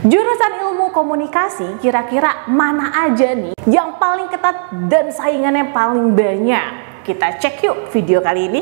Jurusan ilmu komunikasi kira-kira mana aja nih yang paling ketat dan saingannya paling banyak? Kita cek yuk video kali ini.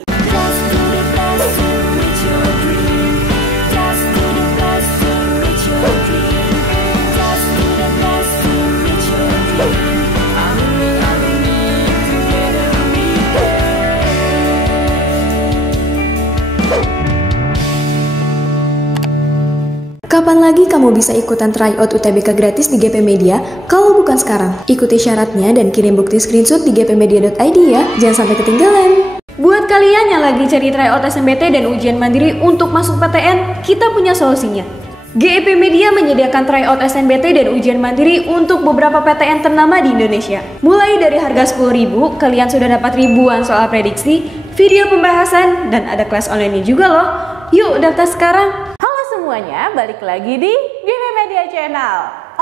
Kapan lagi kamu bisa ikutan tryout UTBK gratis di GP Media kalau bukan sekarang? Ikuti syaratnya dan kirim bukti screenshot di gpmedia.id ya, jangan sampai ketinggalan. Buat kalian yang lagi cari tryout SNBT dan ujian mandiri untuk masuk PTN, kita punya solusinya. GP Media menyediakan tryout SNBT dan ujian mandiri untuk beberapa PTN ternama di Indonesia. Mulai dari harga 10.000, kalian sudah dapat ribuan soal prediksi, video pembahasan, dan ada kelas online juga loh. Yuk daftar sekarang! Semuanya, balik lagi di GP Media Channel.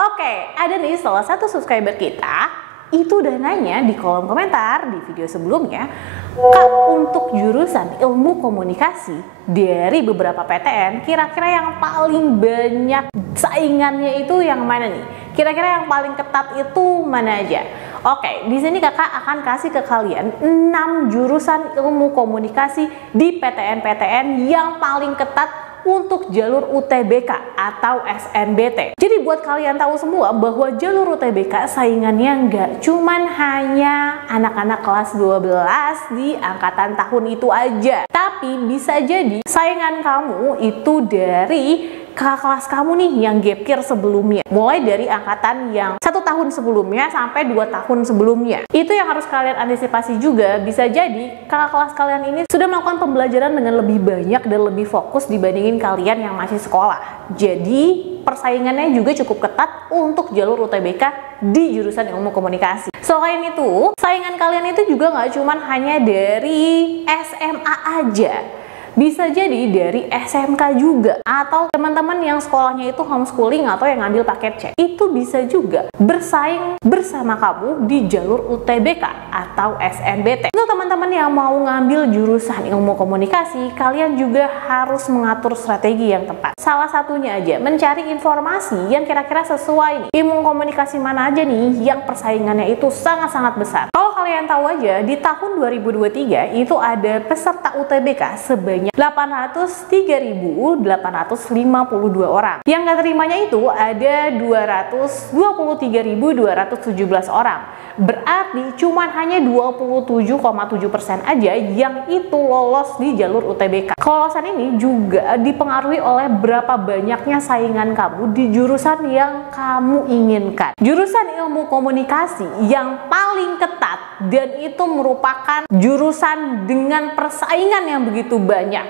Oke, ada nih salah satu subscriber kita itu udah nanya di kolom komentar di video sebelumnya, Kak, untuk jurusan ilmu komunikasi dari beberapa PTN, kira-kira yang paling banyak saingannya itu yang mana nih? Kira-kira yang paling ketat itu mana aja? Oke, di sini kakak akan kasih ke kalian 6 jurusan ilmu komunikasi di PTN-PTN yang paling ketat untuk jalur UTBK atau SNBT. Jadi buat kalian tahu semua bahwa jalur UTBK saingannya nggak cuman hanya anak-anak kelas 12 di angkatan tahun itu aja. Tapi bisa jadi saingan kamu itu dari kakak kelas kamu nih yang gap year sebelumnya. Mulai dari angkatan yang 1 tahun sebelumnya sampai 2 tahun sebelumnya. Itu yang harus kalian antisipasi juga. Bisa jadi kakak kelas kalian ini sudah melakukan pembelajaran dengan lebih banyak dan lebih fokus dibandingin kalian yang masih sekolah. Jadi persaingannya juga cukup ketat untuk jalur UTBK di jurusan ilmu komunikasi. Selain itu, saingan kalian itu juga nggak cuman hanya dari SMA aja. Bisa jadi dari SMK juga, atau teman-teman yang sekolahnya itu homeschooling atau yang ngambil paket C. Itu bisa juga bersaing bersama kamu di jalur UTBK atau SNBT. Untuk teman-teman yang mau ngambil jurusan ilmu komunikasi, kalian juga harus mengatur strategi yang tepat. Salah satunya aja, mencari informasi yang kira-kira sesuai nih. Ilmu komunikasi mana aja nih yang persaingannya itu sangat-sangat besar. Kalau kalian tahu aja, di tahun 2023 itu ada peserta UTBK sebanyak 803.852 orang. Yang nggak terimanya itu ada 223.217 orang. Berarti cuman hanya 27,7% aja yang itu lolos di jalur UTBK. Kelolosan ini juga dipengaruhi oleh berapa banyaknya saingan kamu di jurusan yang kamu inginkan. Jurusan ilmu komunikasi yang paling ketat dan itu merupakan jurusan dengan persaingan yang begitu banyak,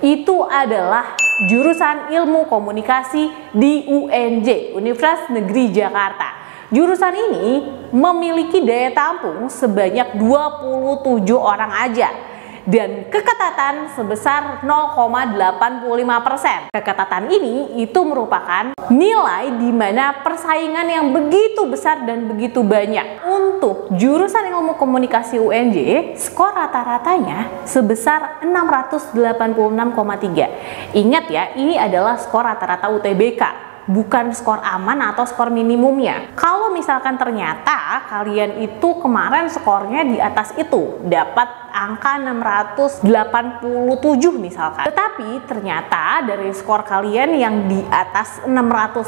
itu adalah jurusan ilmu komunikasi di UNJ, Universitas Negeri Jakarta. Jurusan ini memiliki daya tampung sebanyak 27 orang aja dan keketatan sebesar 0,85%. Keketatan ini itu merupakan nilai di mana persaingan yang begitu besar dan begitu banyak. Untuk jurusan ilmu komunikasi UNJ, skor rata-ratanya sebesar 686,3. Ingat ya, ini adalah skor rata-rata UTBK. Bukan skor aman atau skor minimumnya. Kalau misalkan ternyata kalian itu kemarin skornya di atas itu, dapat angka 687 misalkan. Tetapi ternyata dari skor kalian yang di atas 686,3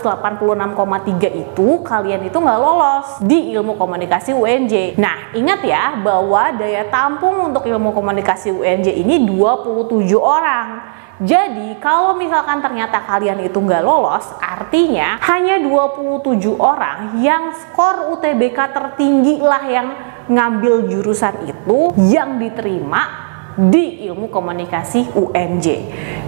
itu, kalian itu nggak lolos di ilmu komunikasi UNJ. Nah, ingat ya bahwa daya tampung untuk ilmu komunikasi UNJ ini 27 orang. Jadi kalau misalkan ternyata kalian itu nggak lolos, artinya hanya 27 orang yang skor UTBK tertinggi lah yang ngambil jurusan itu yang diterima di ilmu komunikasi UNJ.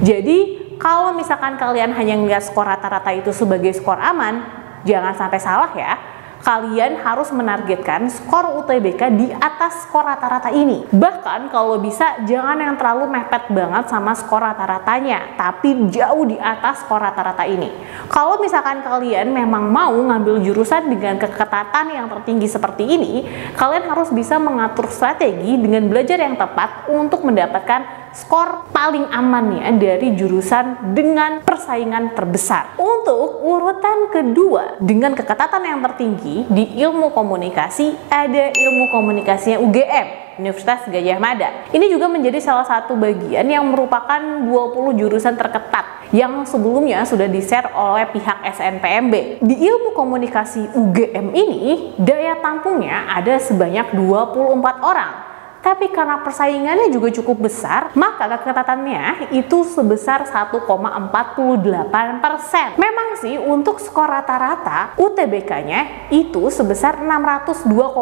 Jadi kalau misalkan kalian hanya ngeliat skor rata-rata itu sebagai skor aman, jangan sampai salah ya. Kalian harus menargetkan skor UTBK di atas skor rata-rata ini. Bahkan kalau bisa jangan yang terlalu mepet banget sama skor rata-ratanya, tapi jauh di atas skor rata-rata ini. Kalau misalkan kalian memang mau ngambil jurusan dengan keketatan yang tertinggi seperti ini, kalian harus bisa mengatur strategi dengan belajar yang tepat untuk mendapatkan skor paling aman ya dari jurusan dengan persaingan terbesar. Untuk urutan kedua dengan keketatan yang tertinggi di ilmu komunikasi ada ilmu komunikasinya UGM, Universitas Gadjah Mada. Ini juga menjadi salah satu bagian yang merupakan 20 jurusan terketat yang sebelumnya sudah di-share oleh pihak SNPMB. Di ilmu komunikasi UGM ini, daya tampungnya ada sebanyak 24 orang. Tapi karena persaingannya juga cukup besar, maka keketatannya itu sebesar 1,48%. Memang sih untuk skor rata-rata UTBK-nya itu sebesar 602,5.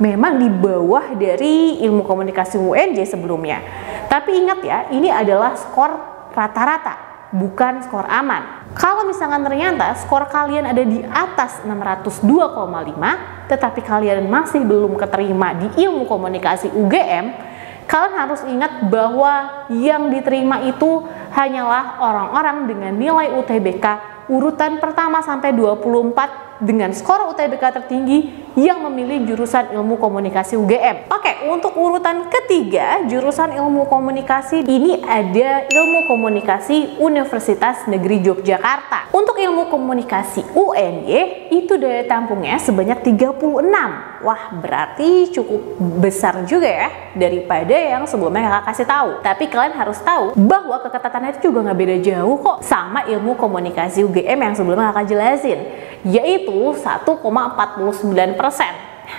Memang di bawah dari ilmu komunikasi UNJ sebelumnya. Tapi ingat ya, ini adalah skor rata-rata, bukan skor aman. Kalau misalkan ternyata skor kalian ada di atas 602,5, tetapi kalian masih belum keterima di ilmu komunikasi UGM, kalian harus ingat bahwa yang diterima itu hanyalah orang-orang dengan nilai UTBK urutan pertama sampai 24 dengan skor UTBK tertinggi yang memilih jurusan ilmu komunikasi UGM. Oke, untuk urutan ketiga jurusan ilmu komunikasi ini ada ilmu komunikasi Universitas Negeri Yogyakarta. Untuk ilmu komunikasi UNY itu daya tampungnya sebanyak 36. Wah, berarti cukup besar juga ya daripada yang sebelumnya kakak kasih tahu. Tapi kalian harus tahu bahwa keketatannya itu juga nggak beda jauh kok sama ilmu komunikasi UGM yang sebelumnya kakak jelasin, yaitu 1,49%.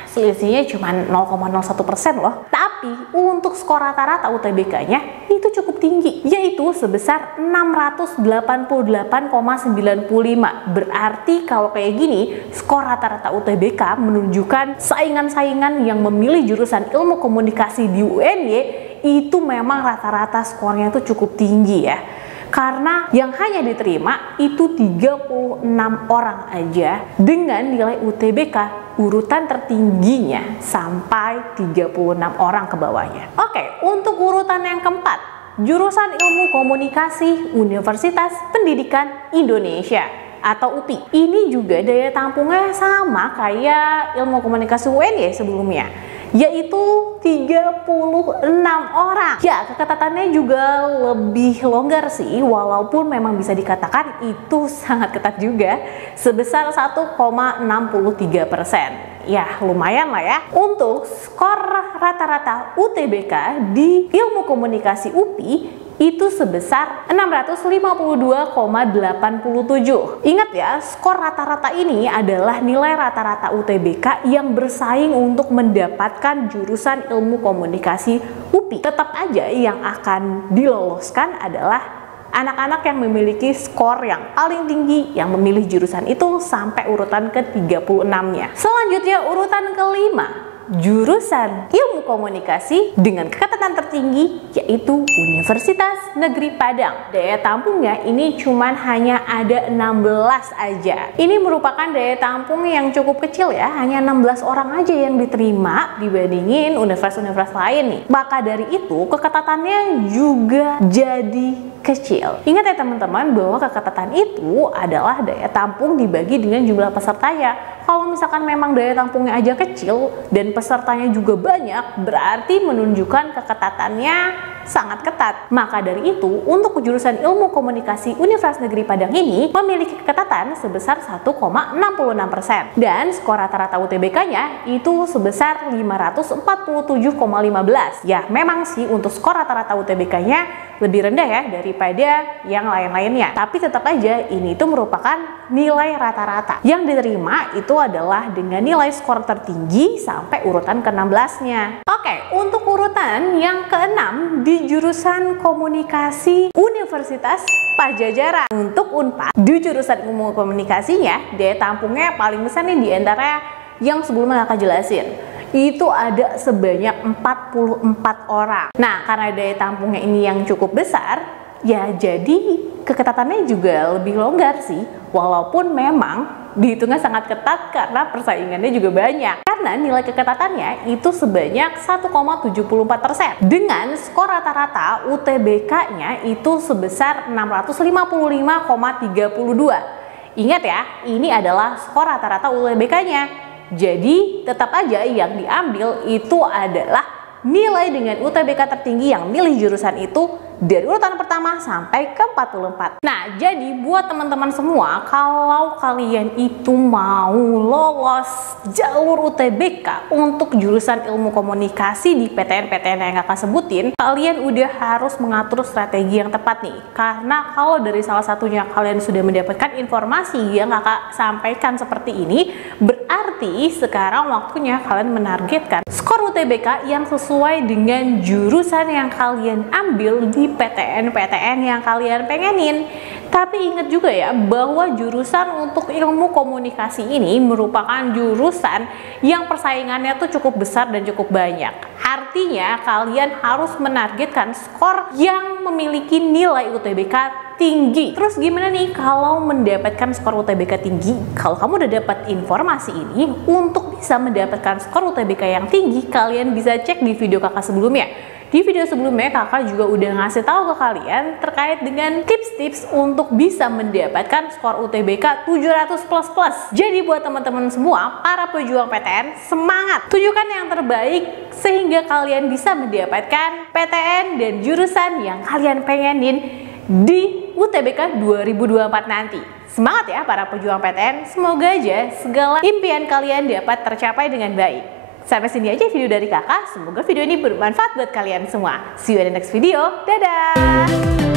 Selisihnya cuma 0,01% loh. Tapi untuk skor rata-rata UTBK-nya itu cukup tinggi, yaitu sebesar 688,95. Berarti kalau kayak gini, skor rata-rata UTBK menunjukkan saingan-saingan yang memilih jurusan ilmu komunikasi di UNY itu memang rata-rata skornya itu cukup tinggi ya. Karena yang hanya diterima itu 36 orang aja dengan nilai UTBK urutan tertingginya sampai 36 orang ke bawahnya. Oke, untuk urutan yang keempat, jurusan ilmu komunikasi Universitas Pendidikan Indonesia atau UPI. Ini juga daya tampungnya sama kayak ilmu komunikasi UNY sebelumnya, yaitu 36 orang. Ya, keketatannya juga lebih longgar sih, walaupun memang bisa dikatakan itu sangat ketat juga, sebesar 1,63%. Ya, lumayan lah ya. Untuk skor rata-rata UTBK di ilmu komunikasi UPI itu sebesar 652,87. Ingat ya, skor rata-rata ini adalah nilai rata-rata UTBK yang bersaing untuk mendapatkan jurusan ilmu komunikasi UPI. Tetap aja yang akan diloloskan adalah anak-anak yang memiliki skor yang paling tinggi yang memilih jurusan itu sampai urutan ke-36-nya. Selanjutnya urutan kelima, jurusan ilmu komunikasi dengan keketatan tertinggi yaitu Universitas Negeri Padang. Daya tampungnya ini cuman hanya ada 16 aja. Ini merupakan daya tampung yang cukup kecil ya, hanya 16 orang aja yang diterima dibandingin universitas-universitas lain nih. Maka dari itu keketatannya juga jadi kecil. Ingat ya teman-teman bahwa keketatan itu adalah daya tampung dibagi dengan jumlah pesertanya. Kalau misalkan memang daya tampungnya aja kecil dan pesertanya juga banyak, berarti menunjukkan keketatannya sangat ketat. Maka dari itu, untuk jurusan ilmu komunikasi Universitas Negeri Padang ini memiliki keketatan sebesar 1,66%. Dan skor rata-rata UTBK-nya itu sebesar 547,15. Ya, memang sih untuk skor rata-rata UTBK-nya lebih rendah ya daripada yang lain-lainnya. Tapi tetap aja ini itu merupakan nilai rata-rata. Yang diterima itu adalah dengan nilai skor tertinggi sampai urutan ke-16-nya. Oke, untuk urutan yang ke-6 di jurusan komunikasi Universitas Padjadjaran. Untuk Unpad di jurusan ilmu komunikasinya daya tampungnya paling besar nih di antara yang sebelumnya kakak jelasin. Itu ada sebanyak 44 orang. Nah, karena daya tampungnya ini yang cukup besar, ya jadi keketatannya juga lebih longgar sih. Walaupun memang dihitungnya sangat ketat karena persaingannya juga banyak. Karena nilai keketatannya itu sebanyak 1,74%. Dengan skor rata-rata UTBK-nya itu sebesar 655,32. Ingat ya, ini adalah skor rata-rata UTBK-nya. Jadi tetap aja yang diambil itu adalah nilai dengan UTBK tertinggi yang milih jurusan itu dari urutan pertama sampai ke 44. Nah, jadi buat teman-teman semua, kalau kalian itu mau lolos jalur UTBK untuk jurusan ilmu komunikasi di PTN-PTN yang kakak sebutin, kalian udah harus mengatur strategi yang tepat nih. Karena kalau dari salah satunya kalian sudah mendapatkan informasi yang kakak sampaikan seperti ini, berarti sekarang waktunya kalian menargetkan skor UTBK yang sesuai dengan jurusan yang kalian ambil di PTN-PTN yang kalian pengenin. Tapi ingat juga ya bahwa jurusan untuk ilmu komunikasi ini merupakan jurusan yang persaingannya tuh cukup besar dan cukup banyak. Artinya kalian harus menargetkan skor yang memiliki nilai UTBK tinggi. Terus gimana nih kalau mendapatkan skor UTBK tinggi? Kalau kamu udah dapat informasi ini, untuk bisa mendapatkan skor UTBK yang tinggi, kalian bisa cek di video kakak sebelumnya. Di video sebelumnya kakak juga udah ngasih tahu ke kalian terkait dengan tips-tips untuk bisa mendapatkan skor UTBK 700++. Jadi buat teman-teman semua, para pejuang PTN, semangat! Tunjukkan yang terbaik sehingga kalian bisa mendapatkan PTN dan jurusan yang kalian pengenin di UTBK 2024 nanti. Semangat ya para pejuang PTN, semoga aja segala impian kalian dapat tercapai dengan baik. Sampai sini aja video dari kakak, semoga video ini bermanfaat buat kalian semua. See you in the next video, dadah!